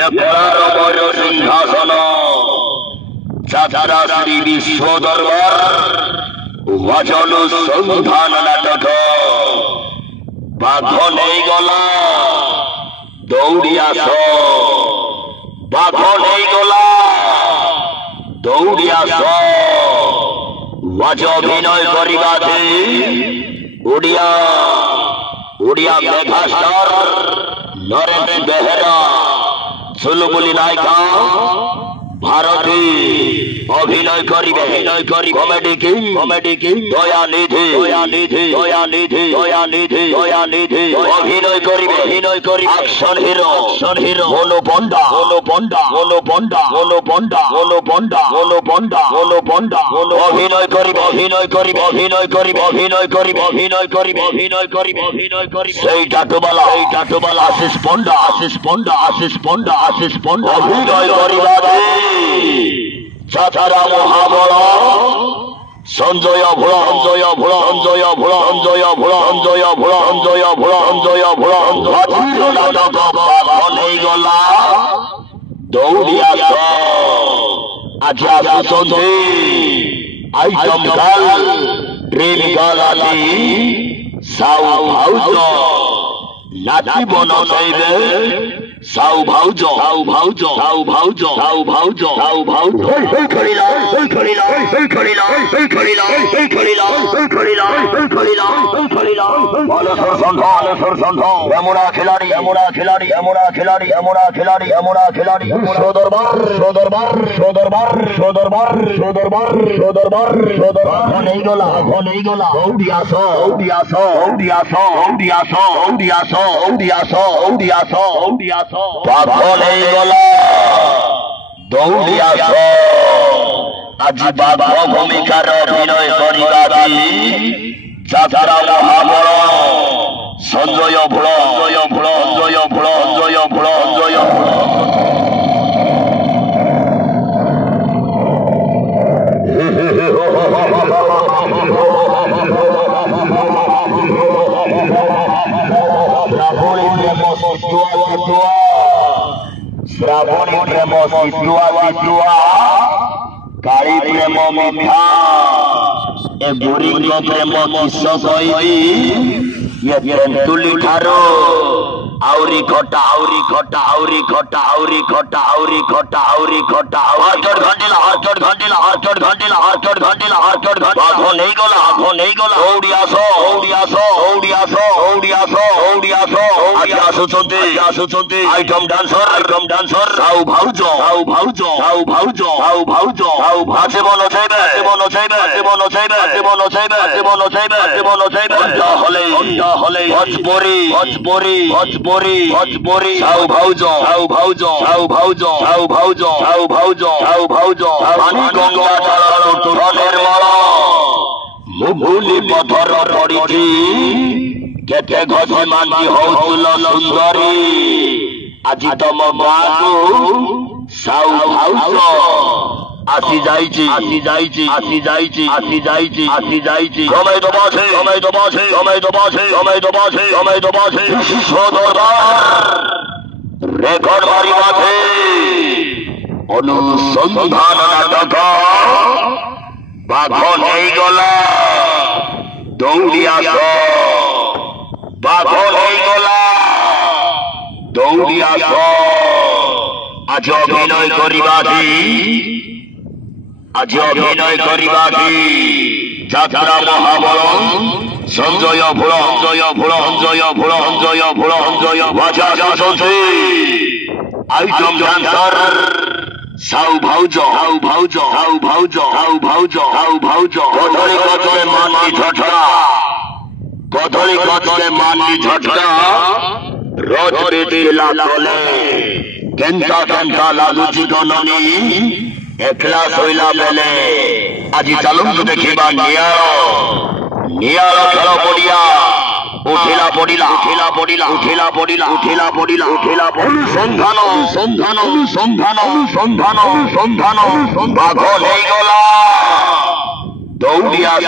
করার সিংহাসন যাত্রা শ্রী বিশ্ব দরবার ওয়াজল সন্ধান নাটক বাঘ নেই গলা দৌড়ি আস বাঘ নেই গলা দৌড়ি আস ওয়াজ অভিনয় করিবাতে ওড়িয়া ওড়িয়া মেঘাস্টার নরেশ বেহেরা চুলবুলি নায়িকা ভারতী অভিনয় করিবে কমেডি কি দয়ানিধি অভিনয় করিবে অ্যাকশন হিরো বলো বন্ডা অভিনয় করিবে সেই টাটুবালা আশিস পন্ডা অভিনয় করিবা চাচারা মহাবল সঞ্জয় গলা দৌড়ি আস আজ আসুচন্তি আইটম গাল ট্রেন গালাটি সাউ ভাউজ নাচিব নচাইবে সাউ ভাউজ পাগল এই গলা দৌড়ি আস আজি বাঘ ভূমিকার অভিনয় করিবা চাচারা মহাবল সঞ্জয় ভোল শ্রাবণী প্রেম শীতুয়া কালী প্রেম মিঠা এ বুড়িঙ্গ প্রেম কিস কইবি ইয়ে তেঁতুলি ঠারো আউরি খটা হারচট ঘন্টিলা বাঘ নেই গলা দৌড়ি আস আজ আসুচন্তি আইটম ডান্সর সাউ ভাউজ আছে বন চাইবে হলে ভজপুরি সাউ ভাউজ পানি গঙ্গা ধনের মালা মুভুলি পথর পড়িছি কেতে ঘষে মাঝি হৌতুল সুন্দরী আজি তম বাগু সাউ ভাউজ আসি যাইছি সময় তো বসে রেকর্ড মারি মাঠে অনুসন্ধান নাটক বাঘ নেই গলা দৌড়ি আস আজ অভিনয় করিবা যাত্রা মহাবল সঞ্জয় ভোল আইটম ডান্সার সাউ ভাউজ কদলী মানি ঝটকা রোজ বেটি লাগলে কেন্তা লাগুচি জননী একলা শৈলা বেলে আজি চালন্তু দেখিবা নিয়ার খেল পড়িয়া উঠিলা পড়িলা অনুসন্ধান বাঘ নেই গলা দৌড়ি আস